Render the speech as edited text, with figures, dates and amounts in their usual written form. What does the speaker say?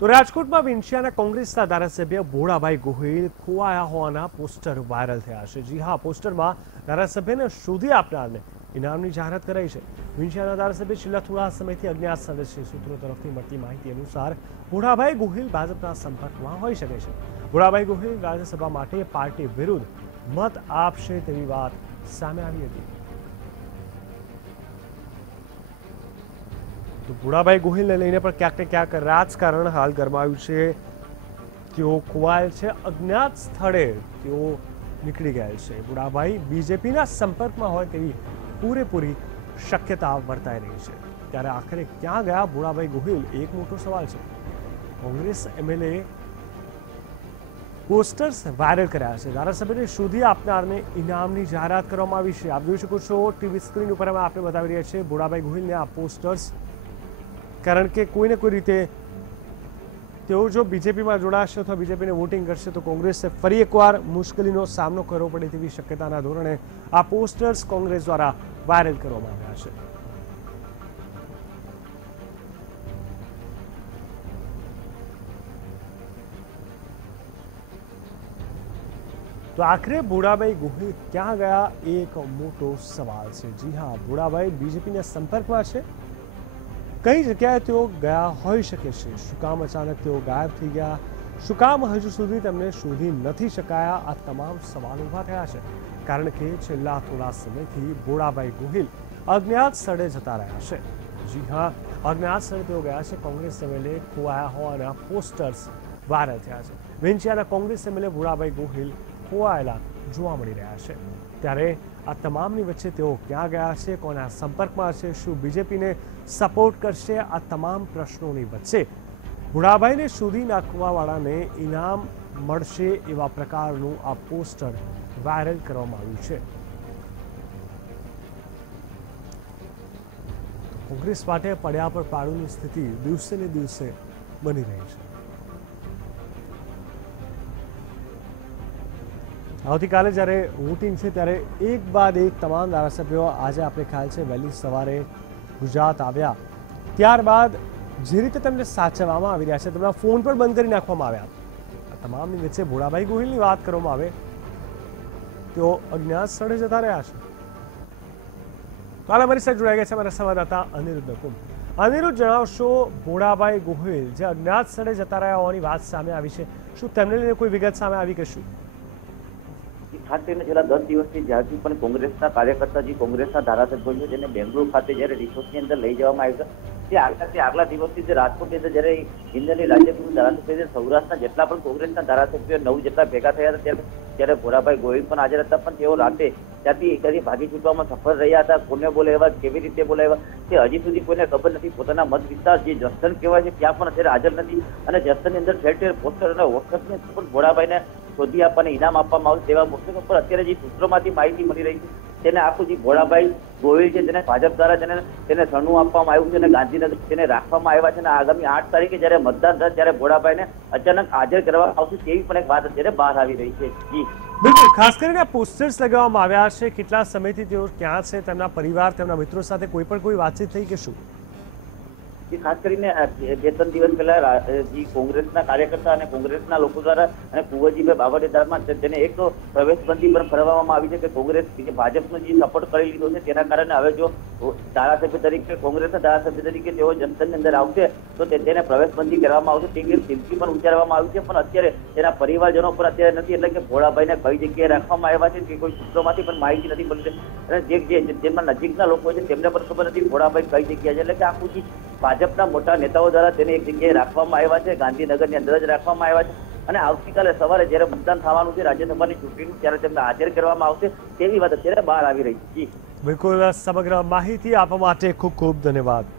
તો રાજકોટમાં વિંછિયાના કોંગ્રેસના ધારાસભ્ય ભોળાભાઈ ગોહિલ ખોવાયા હોવાના પોસ્ટર વાયરલ થયા છે। જી હા, પોસ્ટરમાં ધારાસભ્યને શોધી આપનારને ઇનામની જાહેરાત કરાઈ છે। વિંછિયાના ધારાસભ્ય છેલ્લા થોડા સમયથી અજ્ઞાત સદસ્ય સૂત્રો તરફથી મળતી માહિતી અનુસાર ભોળાભાઈ ગોહિલ ભાજપના સંપર્કમાં હોઈ શકે છે। ભોળાભાઈ ગોહિલ રાજ્યસભા માટે પાર્ટી વિરુદ્ધ મત આપશે તેવી વાત સામે આવી હતી। તો ભોળાભાઈ ગોહિલને લઈને પણ ક્યાંક ને ક્યાંક રાજકારણ હાલ ગરમાયું છે। તેઓ ખોવાયેલ છે, અજ્ઞાત સ્થળે તેઓ નીકળી ગયેલ છે। ભોળાભાઈ બીજેપીના સંપર્કમાં હોય તેવી પૂરેપૂરી શક્યતા વર્તાઈ રહી છે। ત્યારે આખરે ક્યાં ગયા ભોળાભાઈ ગોહિલ, એક મોટો સવાલ છે। કોંગ્રેસ એમએલએ પોસ્ટર્સ વાયરલ કર્યા છે। ધારાસભ્યને શોધી આપનારને ઇનામની જાહેરાત કરવામાં આવી છે। આપ જોઈ શકો છો ટીવી સ્ક્રીન ઉપર અમે આપને બતાવી રહ્યા છીએ ભોળાભાઈ ગોહિલને આ પોસ્ટર્સ, કારણ કે કોઈને કોઈ રીતે તેઓ જો બીજેપીમાં જોડાશે અથવા બીજેપીને વોટિંગ કરશે તો કોંગ્રેસે ફરી એકવાર મુશ્કેલીનો સામનો કરવો પડે તેવી શક્યતાના ધોરણે આ પોસ્ટર્સ કોંગ્રેસ દ્વારા વાયરલ કરવામાં આવ્યા છે। તો આખરે ભોળાભાઈ ગોહિલ ક્યાં ગયા, એક મોટો સવાલ છે। જી હા, ભોળાભાઈ બીજેપીના સંપર્કમાં છે, કઈ જગ્યાએ તેઓ ગયા હોઈ શકે છે, શું કામ અચાનક તેઓ ગાયબ થઈ ગયા, શું કામ હજુ સુધી તેમને શોધી નથી શકાયા, આ તમામ સવાલો ઊભા થયા છે। કારણ કે છેલ્લા થોડા સમયથી ભોળાભાઈ ગોહિલ અજ્ઞાત સ્થળે જતા રહ્યા છે। જી હા, અજ્ઞાત સ્થળે તેઓ ગયા છે। કોંગ્રેસ એમએલએ ખોવાયા હોવાના પોસ્ટર્સ વાયરલ થયા છે। વિંછિયાના કોંગ્રેસ એમએલએ ભોળાભાઈ ગોહિલ ખોવાયેલા જોવા મળી રહ્યા છે। ત્યારે આ તમામની વચ્ચે તેઓ ક્યાં ગયા છે, કોના સંપર્કમાં છે, શું બીજેપીને સપોર્ટ કરશે, આ તમામ પ્રશ્નોની વચ્ચે ભોળાભાઈને શોધી નાખવાવાળાને ઇનામ મળશે એવા પ્રકારનું આ પોસ્ટર વાયરલ કરવામાં આવ્યું છે। કોંગ્રેસ માટે પડ્યા પર પાડુની સ્થિતિ દિવસે ને દિવસે બની રહી છે। આવતીકાલે જ્યારે વોટિંગ છે ત્યારે એક બાદ એક તમામ ધારાસભ્યો આજે આપણે ખ્યાલ છે વહેલી સવારે ગુજરાત આવ્યા, ત્યારબાદ જે રીતે તેમને સાચવવામાં આવી રહ્યા છે, તેમના ફોન પણ બંધ કરી નાખવામાં આવ્યા। આ તમામની વચ્ચે ભોળાભાઈ ગોહિલની વાત કરવામાં આવે તેઓ અજ્ઞાત સ્થળે જતા રહ્યા છે। કાલે અમારી સાથે જોડાઈ ગયા છે અમારા સંવાદદાતા અનિરુદ્ધ નકુમ। અનિરુદ્ધ, જણાવશો ભોળાભાઈ ગોહિલ જે અજ્ઞાત સ્થળે જતા રહ્યા હોવાની વાત સામે આવી છે, શું તેમને લઈને કોઈ વિગત સામે આવી કે શું? ખાસ કરીને છેલ્લા 10 દિવસથી જ્યારથી પણ કોંગ્રેસના કાર્યકર્તા જે કોંગ્રેસના ધારાસભ્યો છે તેને બેંગ્લોર ખાતે જ્યારે રિસોર્ટની અંદર લઈ જવામાં આવ્યા તે આગલા દિવસથી જે રાજકોટની અંદર જ્યારે ઇન્ડિયનની રાજ્યગુરુ ધારાસભ્ય સૌરાષ્ટ્રના જેટલા પણ કોંગ્રેસના ધારાસભ્યો 9 જેટલા ભેગા થયા હતા ત્યારે ભોળાભાઈ ગોહિલ પણ હાજર હતા, પણ તેઓ રાતે ત્યાંથી એકથી ભાગી છૂટવામાં સફળ રહ્યા હતા। કોને બોલાવ્યા, કેવી રીતે બોલાવ્યા તે હજી સુધી કોઈને ખબર નથી। પોતાના મત વિસ્તાર જે જસદણ કહેવાય છે ત્યાં પણ અત્યારે હાજર નથી અને જસદણની અંદર ઠેર ઠેર પોસ્ટર અને વોટ્સએપને પણ ભોળાભાઈને શોધી આપવાને ઇનામ આપવામાં આવશે તેવા મોરચા પર અત્યારે જે સૂત્રોમાંથી માહિતી મળી રહી છે તેને આખું જે ભોળાભાઈ ગોહિલ છે તેને ભાજપ દ્વારા તેને સણું આપવામાં આવ્યું છે અને ગાંધીનગર તેને રાખવામાં આવ્યા છે અને આગામી 8 તારીખે જ્યારે મતદાન થાય ત્યારે ભોળાભાઈને અચાનક હાજર કરવામાં આવશે તેવી પણ એક વાત અત્યારે બહાર આવી રહી છે। જી બિલકુલ, ખાસ કરીને પોસ્ટર્સ લગાવવામાં આવ્યા છે, કેટલા સમયથી તેઓ ક્યાં છે, તેમના પરિવાર, તેમના મિત્રો સાથે કોઈ વાતચીત થઈ કે શું? ખાસ કરીને 2-3 દિવસ પહેલા જે કોંગ્રેસના કાર્યકર્તા અને કોંગ્રેસના લોકો દ્વારા અને કુંવરજીભાઈ બાવળીદારમાં તેને એક પ્રવેશબંધી પણ ફરવામાં આવી છે કે કોંગ્રેસ ભાજપનો જે સપોર્ટ કરી લીધો છે તેના કારણે હવે જો ધારાસભ્ય તરીકે કોંગ્રેસના ધારાસભ્ય તરીકે તેઓ જનસનની અંદર આવશે તો તેને પ્રવેશબંધી કરવામાં આવશે તેવી ચીમકી પણ ઉચ્ચારવામાં આવી છે, પણ અત્યારે તેના પરિવારજનો પર અત્યારે નથી, એટલે કે ભોળાભાઈને કઈ જગ્યાએ રાખવામાં આવ્યા છે કે કોઈ સૂત્રોમાંથી પણ માહિતી નથી મળી અને જેમના નજીકના લોકો છે તેમને પણ ખબર નથી ભોળાભાઈ કઈ જગ્યાએ છે, એટલે કે આખું જે ભાજપના મોટા નેતાઓ દ્વારા તેને એક જગ્યાએ રાખવામાં આવ્યા છે, ગાંધીનગરની અંદર જ રાખવામાં આવ્યા છે અને આવતીકાલે સવારે જ્યારે મતદાન થવાનું છે રાજ્યસભાની ચૂંટણીનું ત્યારે તેમને હાજર કરવામાં આવશે તેવી વાત અત્યારે બહાર આવી રહી છે। બિલકુલ, સમગ્ર માહિતી આપવા માટે ખૂબ ખૂબ ધન્યવાદ।